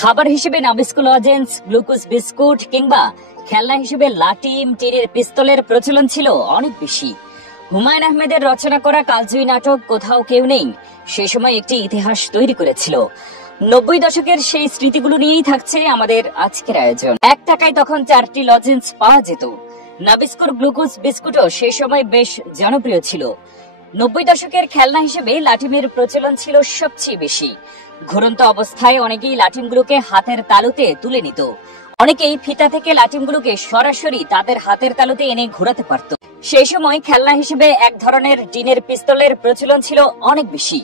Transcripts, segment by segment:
খাবার হিসেবে Nabisco lozenges, glucose biscuit কিংবা খেলনা হিসেবে লাটিম, টিনের পিস্তলের প্রচলন ছিল অনেক বেশি। হুমায়ুন আহমেদের রচনা করা কালজয়ী নাটক কোথাও কেউ নেই সে সময় একটি ইতিহাস তৈরি করেছিল। 90 দশকের সেই স্মৃতিগুলো নিয়েই থাকছে আমাদের আজকের আয়োজন। 1 টাকায় তখন 4টি লজেন্স পাওয়া যেত। নাবিস্কোর গ্লুকোজ বিস্কুটও সেই সময় বেশ জনপ্রিয় ছিল। 90 দশকের খেলনা হিসেবে লাটিমের প্রচলন ছিল সবচেয়ে বেশি। ঘুরন্ত অবস্থায় অনেকেই লাটিমগুলোকে হাতের তালুতে তুলে নিত। অনেকেই ফিতা থেকে লাটিমগুলোকে সরাসরি তাদের হাতের তালুতে এনে ঘোরাতে পারত। সেই সময় খেলনা হিসেবে এক ধরনের টিনের পিস্তলের প্রচলন ছিল অনেক বেশি।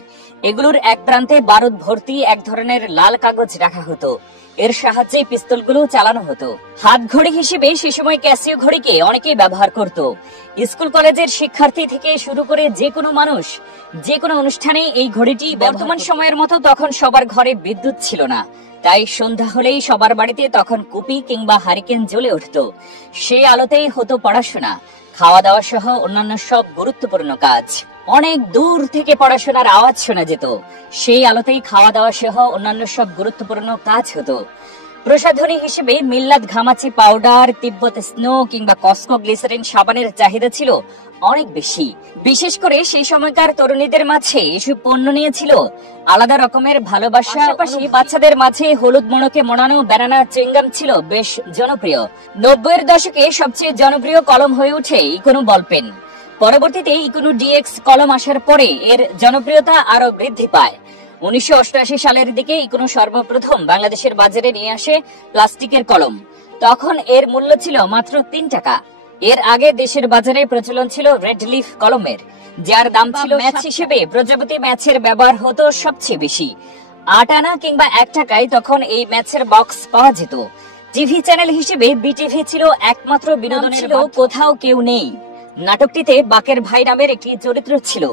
এগুলোর এক প্রান্তে বারুদ ভর্তি এক ধরনের লাল কাগজ রাখা হতো। এর সাহায্যে পিস্তলগুলো চালানো হতো। হাত ঘড়ি হিসেবে সে সময় ক্যাসিও ঘড়িকে অনেকেই ব্যবহার করত। স্কুল কলেজের শিক্ষার্থী থেকে শুরু করে যে কোনো মানুষ যে কোনো অনুষ্ঠানে এই ঘড়িটি। বর্তমান সময়ের মতো তখন সবার ঘরে বিদ্যুৎ ছিল না, তাই সন্ধ্যা হলেই সবার বাড়িতে তখন কুপি কিংবা হারিকেন জ্বলে উঠত। সেই আলোতেই হতো পড়াশোনা, খাওয়া দাওয়া সহ অন্যান্য সব গুরুত্বপূর্ণ কাজ। অনেক দূর থেকে পড়াশোনার আওয়াজ শোনা যেত। সেই আলোতেই খাওয়া দাওয়া সহ অন্যান্য সব গুরুত্বপূর্ণ কাজ হতো। প্রসাধনী হিসেবে মিল্লাত ঘামাচি পাউডার, তিব্বত স্নো কিংবা কসকো গ্লিসারিন সাবানের চাহিদা ছিল অনেক বেশি। বিশেষ করে সেই সময়কার তরুণীদের মাঝে এসব পণ্য নিয়েছিল আলাদা রকমের ভালোবাসা। পাশাপাশি বাচ্চাদের মাঝে হলুদ মোড়কে মোড়ানো ব্যানানা চুইংগাম ছিল বেশ জনপ্রিয়। 90-এর দশকে সবচেয়ে জনপ্রিয় কলম হয়ে ওঠে ইকোনো বলপেন। পরবর্তীতে ইকোনো ডিএক্স কলম আসার পরে এর জনপ্রিয়তা আরো বৃদ্ধি পায়। 1988 সালের দিকে ইকোনো সর্বপ্রথম বাংলাদেশের বাজারে নিয়ে আসে প্লাস্টিকের কলম। তখন এর মূল্য ছিল মাত্র 3 টাকা। এর আগে দেশের বাজারে প্রচলন ছিল রেড লিফ কলমের, যার দাম ছিল ম্যাচ হিসেবে প্রজাপতি ম্যাচের ব্যবহার হতো সবচেয়ে বেশি। 8 আনা কিংবা 1 টাকায় তখন এই ম্যাচের বক্স পাওয়া যেত। টিভি চ্যানেল হিসেবে বিটিভি ছিল একমাত্র বিনোদনের। কোথাও কেউ নেই নাটকটিতে বাকের ভাই নামের একটি চরিত্র ছিল।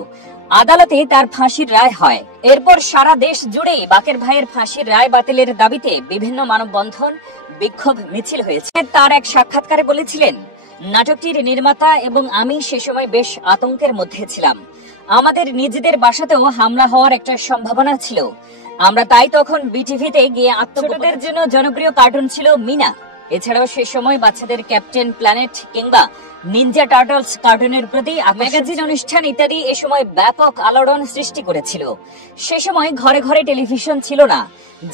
আদালতে তার ফাঁসির রায় হয়। এরপর সারা দেশ জুড়ে বাকের ভাইয়ের ফাঁসির রায় বাতিলের দাবিতে বিভিন্ন মানববন্ধন, বিক্ষোভ মিছিল হয়েছে। তার এক সাক্ষাৎকারে বলেছিলেন, নাটকটির নির্মাতা এবং আমি সে সময় বেশ আতঙ্কের মধ্যে ছিলাম। আমাদের নিজেদের বাসাতেও হামলা হওয়ার একটা সম্ভাবনা ছিল। আমরা তাই তখন বিটিভিতে গিয়ে ছোটদের জন্য জনপ্রিয় কার্টুন ছিল মিনা। এছাড়াও সে সময় বাচ্চাদের ক্যাপ্টেন প্ল্যানেট কিংবা নিনজা টার্টলস কার্টুনের প্রতি ম্যাগাজিন অনুষ্ঠান ইত্যাদি এ সময় ব্যাপক আলোড়ন সৃষ্টি করেছিল। সে সময় ঘরে ঘরে টেলিভিশন ছিল না।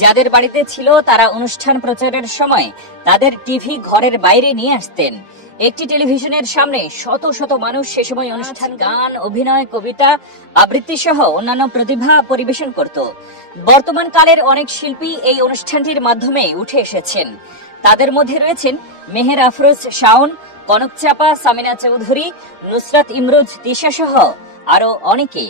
যাদের বাড়িতে ছিল তারা অনুষ্ঠান প্রচারের সময় তাদের টিভি ঘরের বাইরে নিয়ে আসতেন। একটি টেলিভিশনের সামনে শত শত মানুষ সে সময় অনুষ্ঠান, গান, অভিনয়, কবিতা, আবৃত্তি সহ অন্যান্য প্রতিভা পরিবেশন করত। বর্তমান কালের অনেক শিল্পী এই অনুষ্ঠানটির মাধ্যমে উঠে এসেছেন। তাদের মধ্যে রয়েছেন মেহের আফরোজ শাওন, কনক চাপা, সামিনা চৌধুরী, নুসরাত ইমরোজ তিশা সহ আরো অনেকে।